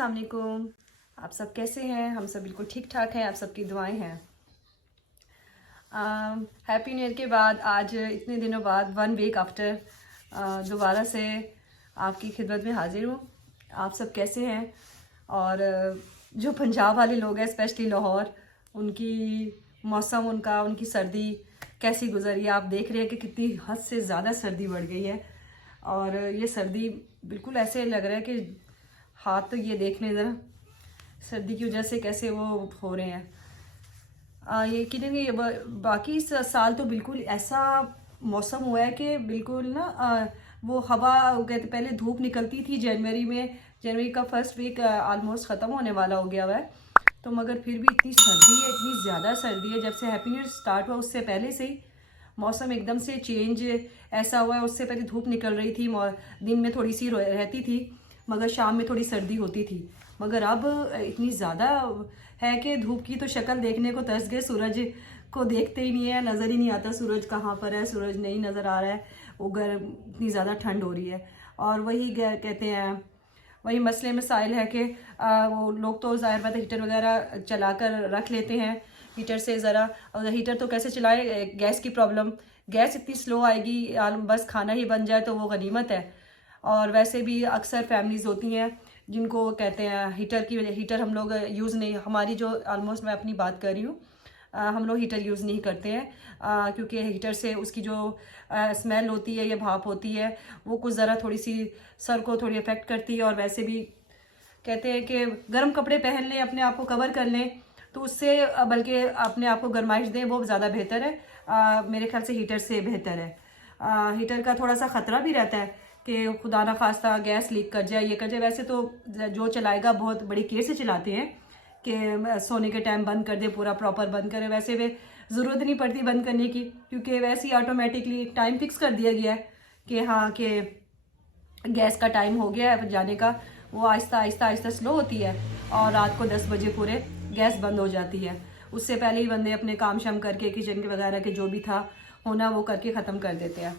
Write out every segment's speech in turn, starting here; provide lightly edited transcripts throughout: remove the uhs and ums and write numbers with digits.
अस्सलाम वालेकुम। आप सब कैसे हैं? हम सब बिल्कुल ठीक ठाक हैं, आप सबकी दुआएं हैं। हैप्पी न्यू ईयर के बाद आज इतने दिनों बाद 1 वीक आफ्टर दोबारा से आपकी खिदमत में हाजिर हूँ। आप सब कैसे हैं? और जो पंजाब वाले लोग हैं स्पेशली लाहौर, उनकी मौसम उनकी सर्दी कैसी गुजरी है? आप देख रहे हैं कि कितनी हद से ज़्यादा सर्दी बढ़ गई है। और ये सर्दी बिल्कुल ऐसे लग रहा है कि हाथ तो ये देख लें ज़रा, सर्दी की वजह से कैसे वो हो रहे हैं। ये कि नहीं, बाकी इस साल तो बिल्कुल ऐसा मौसम हुआ है कि बिल्कुल ना वो हवा कहते पहले धूप निकलती थी जनवरी में, जनवरी का फर्स्ट वीक ऑलमोस्ट ख़त्म होने वाला हो गया हुआ है, तो मगर फिर भी इतनी सर्दी है, इतनी ज़्यादा सर्दी है। जब से हैप्पी न्यू ईयर स्टार्ट हुआ उससे पहले से ही मौसम एकदम से चेंज ऐसा हुआ है। उससे पहले धूप निकल रही थी, दिन में थोड़ी सी रहती थी, मगर शाम में थोड़ी सर्दी होती थी। मगर अब इतनी ज़्यादा है कि धूप की तो शक्ल देखने को तरस गए, सूरज को देखते ही नहीं है, नज़र ही नहीं आता सूरज कहाँ पर है, सूरज नहीं नज़र आ रहा है। वो गर्म, इतनी ज़्यादा ठंड हो रही है। और वही कहते हैं, वही मसले मसाइल है कि वो लोग तो ज़ाहिर बात है हीटर वगैरह चला कर रख लेते हैं, हीटर से ज़रा, और हीटर तो कैसे चलाए, गैस की प्रॉब्लम, गैस इतनी स्लो आएगी, बस खाना ही बन जाए तो वो गनीमत है। और वैसे भी अक्सर फैमिलीज़ होती हैं जिनको कहते हैं हीटर हम लोग यूज़ नहीं, हमारी जो ऑलमोस्ट मैं अपनी बात कर रही हूँ, हम लोग हीटर यूज़ नहीं करते हैं, क्योंकि हीटर से उसकी जो स्मेल होती है या भाप होती है वो कुछ ज़रा थोड़ी सी सर को थोड़ी अफेक्ट करती है। और वैसे भी कहते हैं कि गर्म कपड़े पहन लें, अपने आप को कवर कर लें, तो उससे बल्कि अपने आप को गर्माइश दें, वो ज़्यादा बेहतर है। मेरे ख्याल से हीटर से बेहतर है। हीटर का थोड़ा सा ख़तरा भी रहता है कि खुदा ना खास्ता गैस लीक कर जाए, ये कर जाए। वैसे तो जो चलाएगा बहुत बड़ी केयर से चलाते हैं कि सोने के टाइम बंद कर दे, पूरा प्रॉपर बंद करे। वैसे वे ज़रूरत नहीं पड़ती बंद करने की, क्योंकि वैसे ही ऑटोमेटिकली टाइम फिक्स कर दिया गया है कि हाँ कि गैस का टाइम हो गया है जाने का। वो आहिस्ता आहिस्ता आहिस्ता स्लो होती है और रात को 10 बजे पूरे गैस बंद हो जाती है। उससे पहले ही बंदे अपने काम शाम करके किचन के वगैरह के जो भी था होना वो करके ख़त्म कर देते हैं।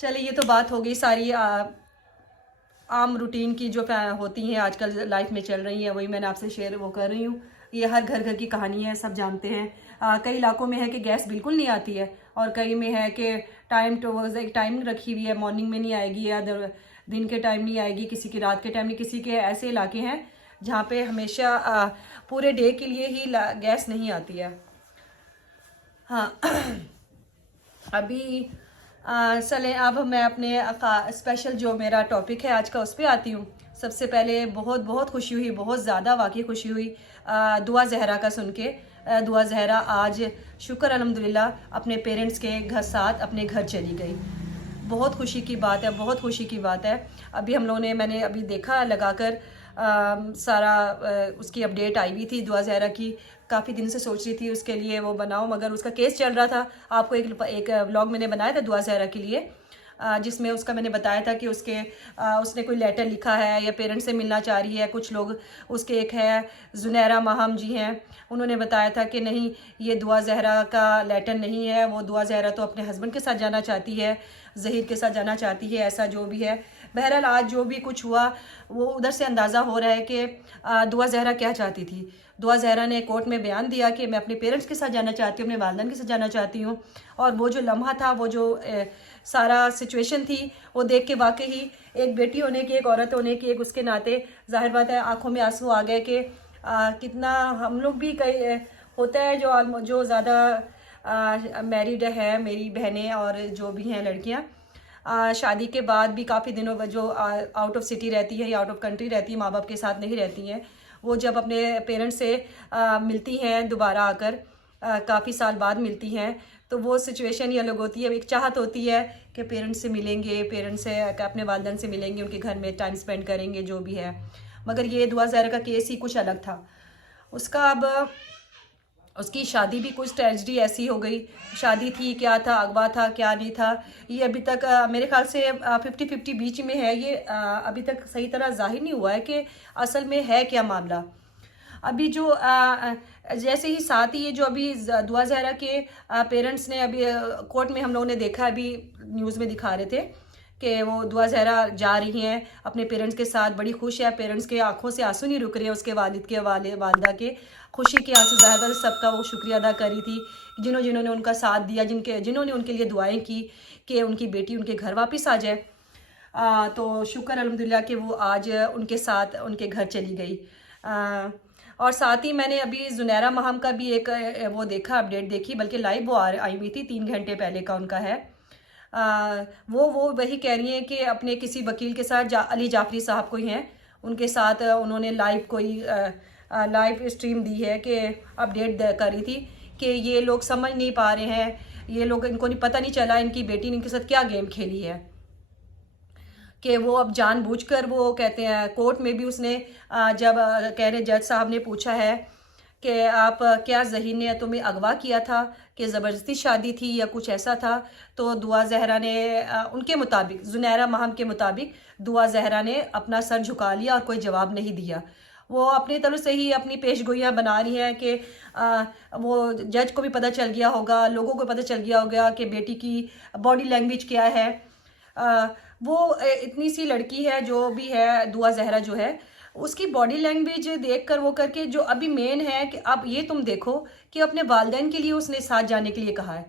चलिए, ये तो बात हो गई सारी आम रूटीन की जो होती हैं आजकल लाइफ में चल रही हैं, वही मैंने आपसे शेयर वो कर रही हूँ। ये हर घर घर की कहानी है, सब जानते हैं। कई इलाकों में है कि गैस बिल्कुल नहीं आती है, और कई में है कि एक टाइम रखी हुई है, मॉर्निंग में नहीं आएगी या दिन के टाइम नहीं आएगी, किसी की रात के टाइम नहीं। किसी के ऐसे इलाके हैं जहाँ पे हमेशा पूरे डे के लिए ही गैस नहीं आती है। हाँ अभी चलें, अब मैं अपने स्पेशल जो मेरा टॉपिक है आज का उस पर आती हूँ। सबसे पहले बहुत बहुत खुशी हुई, बहुत ज़्यादा वाकई खुशी हुई दुआ जहरा का सुन के। दुआ जहरा आज शुक्र अल्हम्दुलिल्लाह अपने पेरेंट्स के घर साथ अपने घर चली गई। बहुत खुशी की बात है, बहुत खुशी की बात है। अभी मैंने अभी देखा लगाकर सारा उसकी अपडेट आई हुई थी दुआ जहरा की। काफ़ी दिन से सोच रही थी उसके लिए वो बनाओ, मगर उसका केस चल रहा था। आपको एक व्लॉग मैंने बनाया था दुआ जहरा के लिए, जिसमें उसका मैंने बताया था कि उसने कोई लेटर लिखा है या पेरेंट्स से मिलना चाह रही है। कुछ लोग उसके, एक है जुनैरा माहम जी हैं, उन्होंने बताया था कि नहीं, ये दुआ जहरा का लेटर नहीं है, वो दुआ जहरा तो अपने हस्बैंड के साथ जाना चाहती है, ज़हीर के साथ जाना चाहती है, ऐसा जो भी है। बहरहाल आज जो भी कुछ हुआ वो उधर से अंदाज़ा हो रहा है कि दुआ जहरा क्या चाहती थी। दुआ जहरा ने कोर्ट में बयान दिया कि मैं अपने पेरेंट्स के साथ जाना चाहती हूँ, अपने वालिदैन के साथ जाना चाहती हूँ। और वो जो लम्हा था, वो जो सारा सिचुएशन थी, वो देख के वाकई ही एक बेटी होने की, एक औरत होने की, एक उसके नाते जाहिर बात है आंखों में आंसू आ गए कि कितना हम लोग भी कई होता है जो ज़्यादा मैरिड है, मेरी बहनें और जो भी हैं लड़कियाँ, शादी के बाद भी काफ़ी दिनों जो आउट ऑफ सिटी रहती है या आउट ऑफ कंट्री रहती है, माँ बाप के साथ नहीं रहती हैं, वो जब अपने पेरेंट्स से मिलती हैं दोबारा आकर, काफ़ी साल बाद मिलती हैं, तो वो सिचुएशन ही अलग होती है। एक चाहत होती है कि पेरेंट्स से मिलेंगे, पेरेंट्स से अपने वालिदैन से मिलेंगे, उनके घर में टाइम स्पेंड करेंगे, जो भी है। मगर ये दुआ जहरा का केस ही कुछ अलग था। उसका अब उसकी शादी भी कुछ ट्रेजेडी ऐसी हो गई। शादी थी क्या था, अगवा था क्या नहीं था, ये अभी तक मेरे ख्याल से 50-50 बीच में है। ये अभी तक सही तरह जाहिर नहीं हुआ है कि असल में है क्या मामला। अभी जो जैसे ही साथ ही ये जो अभी दुआ जहरा के पेरेंट्स ने अभी कोर्ट में हम लोगों ने देखा, अभी न्यूज़ में दिखा रहे थे कि वो दुआ ज़हरा जा रही हैं अपने पेरेंट्स के साथ, बड़ी खुश है, पेरेंट्स के आंखों से आंसू नहीं रुक रहे हैं, उसके वालिद के वालिदा के खुशी के आंसू। ज़ाहिर बात है सबका वो शुक्रिया अदा करी थी जिन्होंने उनका साथ दिया, जिन्होंने उनके लिए दुआएं की कि उनकी बेटी उनके घर वापस आ जाए। तो शुक्र अल्हम्दुलिल्लाह कि वो आज उनके साथ उनके घर चली गई। और साथ ही मैंने अभी ज़ुनैरा महम का भी एक वो देखा, अपडेट देखी, बल्कि लाइव वो आई हुई थी, 3 घंटे पहले का उनका है। वो वही कह रही हैं कि अपने किसी वकील के साथ अली जाफरी साहब कोई हैं, उनके साथ उन्होंने लाइव स्ट्रीम दी है कि अपडेट करी थी कि ये लोग समझ नहीं पा रहे हैं, ये लोग, इनको नहीं पता नहीं चला इनकी बेटी ने इनके साथ क्या गेम खेली है, कि वो अब जानबूझकर वो कहते हैं कोर्ट में भी उसने जब कह रहे जज साहब ने पूछा है कि आप क्या ज़हीर ने तुम्हें अगवा किया था, कि ज़बरदस्ती शादी थी या कुछ ऐसा था, तो दुआ ज़हरा ने उनके मुताबिक, ज़ुनैरा महम के मुताबिक दुआ ज़हरा ने अपना सर झुका लिया और कोई जवाब नहीं दिया। वो अपनी तरफ से ही अपनी पेशगोइयाँ बना रही हैं कि वो जज को भी पता चल गया होगा, लोगों को पता चल गया होगा कि बेटी की बॉडी लैंग्वेज क्या है। वो इतनी सी लड़की है जो भी है, दुआ ज़हरा जो है, उसकी बॉडी लैंग्वेज देख कर वो करके जो अभी मेन है कि अब ये तुम देखो कि अपने वालिदैन के लिए उसने साथ जाने के लिए कहा है।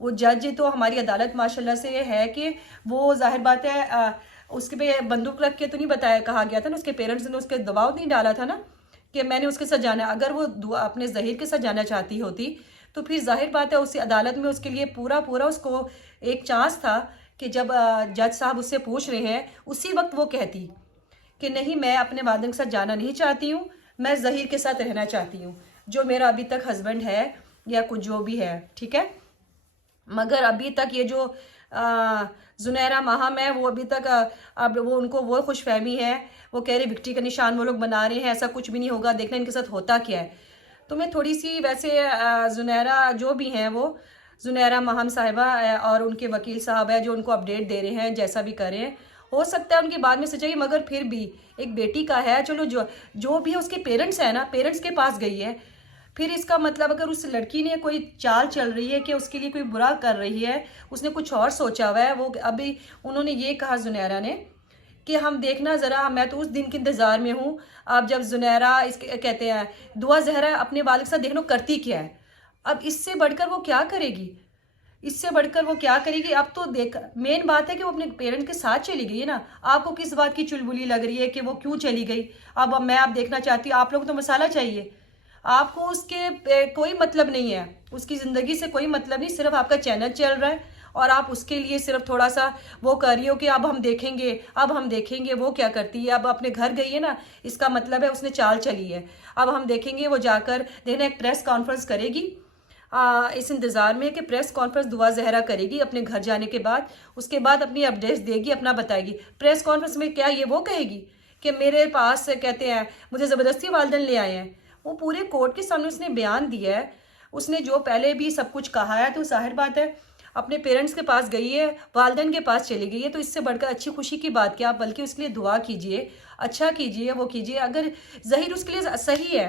वो जज तो हमारी अदालत माशाल्लाह से है कि वो जाहिर बात है उसके पे बंदूक रख के तो नहीं बताया, कहा गया था ना, उसके पेरेंट्स ने उसके दबाव नहीं डाला था ना कि मैंने उसके साथ जाना। अगर वो अपने ज़हीर के साथ जाना चाहती होती तो फिर जाहिर बात है उसी अदालत में उसके लिए पूरा उसको एक चांस था कि जब जज साहब उससे पूछ रहे हैं उसी वक्त वो कहती कि नहीं, मैं अपने वालिदैन के साथ जाना नहीं चाहती हूँ, मैं ज़हीर के साथ रहना चाहती हूँ, जो मेरा अभी तक हस्बैंड है या कुछ जो भी है, ठीक है। मगर अभी तक ये जो ज़ुनैरा महम है वो अभी तक अब वो उनको वो खुशफहमी है, वो कह रहे विक्ट्री का निशान वो लोग बना रहे हैं, ऐसा कुछ भी नहीं होगा, देखना इनके साथ होता क्या है। तो मैं थोड़ी सी वैसे ज़ुनैरा जो भी हैं वो ज़ुनैरा महम साहिबा और उनके वकील साहब है जो उनको अपडेट दे रहे हैं, जैसा भी कर रहे हैं, हो सकता है उनकी बाद में सच्चाई, मगर फिर भी एक बेटी का है, चलो जो भी है उसके पेरेंट्स है ना, पेरेंट्स के पास गई है। फिर इसका मतलब अगर उस लड़की ने कोई चाल चल रही है कि उसके लिए कोई बुरा कर रही है, उसने कुछ और सोचा हुआ है, वो अभी उन्होंने ये कहा ज़ुनैरा ने कि हम देखना ज़रा, मैं तो उस दिन के इंतज़ार में हूँ। अब जब ज़ुनैरा इसके कहते हैं दुआ ज़हरा अपने वालिद के साथ देखना करती क्या है, अब इससे बढ़कर वो क्या करेगी, इससे बढ़कर वो क्या करेगी। अब तो देख, मेन बात है कि वो अपने पेरेंट के साथ चली गई है ना, आपको किस बात की चुलबुली लग रही है कि वो क्यों चली गई। अब मैं आप देखना चाहती हूँ, आप लोग तो मसाला चाहिए, आपको उसके कोई मतलब नहीं है, उसकी ज़िंदगी से कोई मतलब नहीं, सिर्फ आपका चैनल चल रहा है और आप उसके लिए सिर्फ थोड़ा सा वो कर रही हो कि अब हम देखेंगे वो क्या करती है। अब अपने घर गई है ना, इसका मतलब है उसने चाल चली है। अब हम देखेंगे, वो जाकर देखना एक प्रेस कॉन्फ्रेंस करेगी इस इंतज़ार में कि प्रेस कॉन्फ्रेंस दुआ ज़हरा करेगी अपने घर जाने के बाद, उसके बाद अपनी अपडेट्स देगी, अपना बताएगी। प्रेस कॉन्फ्रेंस में क्या ये वो कहेगी कि मेरे पास कहते हैं मुझे ज़बरदस्ती वालिदैन ले आए हैं। वो पूरे कोर्ट के सामने उसने बयान दिया है, उसने जो पहले भी सब कुछ कहा है, तो जाहिर बात है अपने पेरेंट्स के पास गई है, वालिदैन के पास चली गई है, तो इससे बढ़कर अच्छी खुशी की बात क्या, बल्कि उसके लिए दुआ कीजिए, अच्छा कीजिए, वो कीजिए। अगर ज़हीर उसके लिए सही है,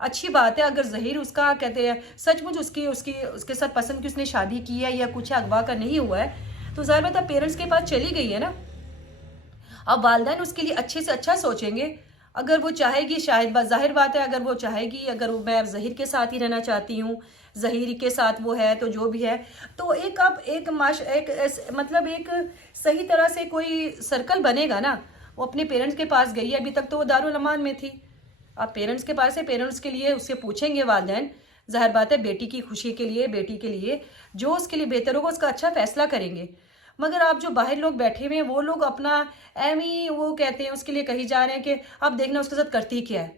अच्छी बात है, अगर ज़हीर उसका कहते हैं सचमुच उसके साथ पसंद की उसने शादी की है या कुछ अगवा का नहीं हुआ है, तो ज़ाहिर बात है पेरेंट्स के पास चली गई है ना। अब वालिदैन उसके लिए अच्छे से अच्छा सोचेंगे। अगर वो चाहेगी, शायद ज़ाहिर बात है, अगर वो चाहेगी, अगर मैं ज़हीर के साथ ही रहना चाहती हूँ, ज़हीर के साथ वो है, तो जो भी है, तो मतलब एक सही तरह से कोई सर्कल बनेगा ना। वो अपने पेरेंट्स के पास गई है, अभी तक तो वो दारुल अमान में थी, अब पेरेंट्स के पास है, पेरेंट्स के लिए उससे पूछेंगे वालिदैन, ज़ाहिर बात है बेटी की खुशी के लिए, बेटी के लिए जो उसके लिए बेहतर होगा उसका अच्छा फैसला करेंगे। मगर आप जो बाहर लोग बैठे हुए हैं वो लोग अपना एमी वो कहते हैं, उसके लिए कही जा रहे हैं कि अब देखना उसके साथ करती क्या है।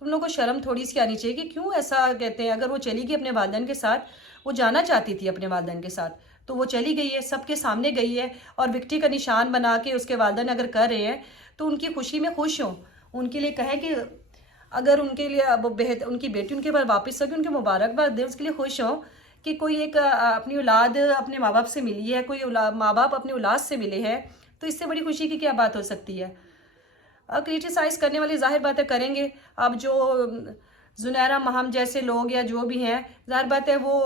तुम लोगों को शर्म थोड़ी सी आनी चाहिए कि क्यों ऐसा कहते हैं। अगर वो चली गई अपने वालिदैन के साथ, वो जाना चाहती थी अपने वालिदैन के साथ, तो वो चली गई है, सबके सामने गई है, और विक्ट्री का निशान बना के उसके वालिदैन अगर कर रहे हैं तो उनकी खुशी में खुश हों, उनके लिए कहें कि अगर उनके लिए अब बेहतर उनकी बेटी उनके पास वापस होगी, उनके मुबारकबाद दें, उसके लिए खुश हों कि कोई एक अपनी औलाद अपने माँ बाप से मिली है, कोई माँ बाप अपनी औलाद से मिले हैं, तो इससे बड़ी खुशी की क्या बात हो सकती है। क्रिटिसाइज़ करने वाले ज़ाहिर बात है करेंगे। अब जो ज़ुनैरा महम जैसे लोग या जो भी हैं, ज़ाहिर बात है वो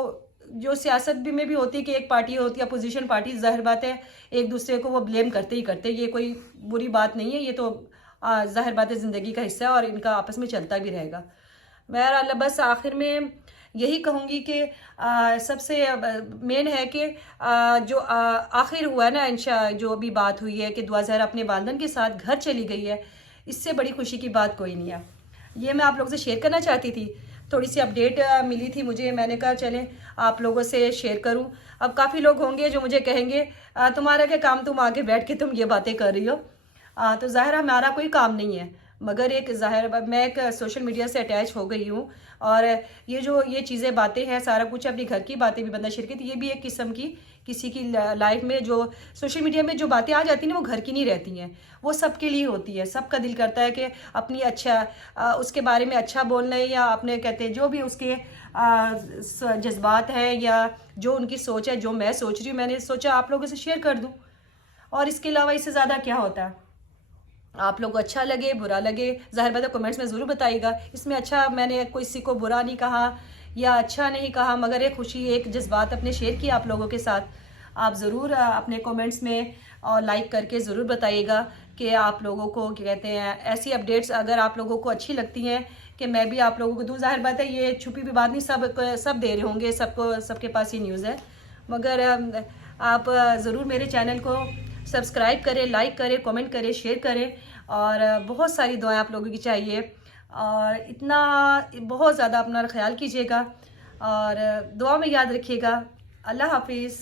जो सियासत में भी होती है कि एक पार्टी होती है अपोजिशन पार्टी, जाहिर बात है एक दूसरे को वो ब्लेम करते ही करते, ये कोई बुरी बात नहीं है, ये तो जाहिर बात है ज़िंदगी का हिस्सा है और इनका आपस में चलता भी रहेगा। बहरहाल बस आखिर में यही कहूँगी कि सबसे मेन है कि जो आखिर हुआ ना जो अभी बात हुई है कि दुआ ज़हरा अपने वालिदैन के साथ घर चली गई है, इससे बड़ी खुशी की बात कोई नहीं है। ये मैं आप लोगों से शेयर करना चाहती थी, थोड़ी सी अपडेट मिली थी मुझे, मैंने कहा चलें आप लोगों से शेयर करूं। अब काफ़ी लोग होंगे जो मुझे कहेंगे तुम्हारा क्या काम, तुम आगे बैठ के तुम ये बातें कर रही हो। तो ज़ाहिर हमारा कोई काम नहीं है, मगर एक ज़ाहिर मैं एक सोशल मीडिया से अटैच हो गई हूँ और ये चीज़ें बातें हैं, सारा कुछ अपनी घर की बातें भी बंदा शेयर की, ये भी एक किस्म की किसी की लाइफ में जो सोशल मीडिया में जो बातें आ जाती हैं वो घर की नहीं रहती हैं, वो सबके लिए होती है। सबका दिल करता है कि अपनी उसके बारे में अच्छा बोलना है, या अपने कहते हैं जो भी उसके जज्बात हैं या जो उनकी सोच है, जो मैं सोच रही हूँ, मैंने सोचा आप लोगों से शेयर कर दूँ। और इसके अलावा इससे ज़्यादा क्या होता है, आप लोग को अच्छा लगे बुरा लगे ज़ाहिर बात है कमेंट्स में ज़रूर बताइएगा। इसमें अच्छा मैंने किसी को बुरा नहीं कहा या अच्छा नहीं कहा, मगर एक खुशी एक जज्बात अपने शेयर किए आप लोगों के साथ। आप ज़रूर अपने कमेंट्स में और लाइक करके ज़रूर बताइएगा कि आप लोगों को क्या कहते हैं, ऐसी अपडेट्स अगर आप लोगों को अच्छी लगती हैं कि मैं भी आप लोगों को दूँ। ज़ाहिर बात है ये छुपी हुई बात नहीं, सब दे रहे होंगे, सबके पास ये न्यूज़ है, मगर आप ज़रूर मेरे चैनल को सब्सक्राइब करें, लाइक करें, कमेंट करें, शेयर करें और बहुत सारी दुआएं आप लोगों की चाहिए। और इतना बहुत ज़्यादा अपना ख्याल कीजिएगा और दुआ में याद रखिएगा। अल्लाह हाफिज़।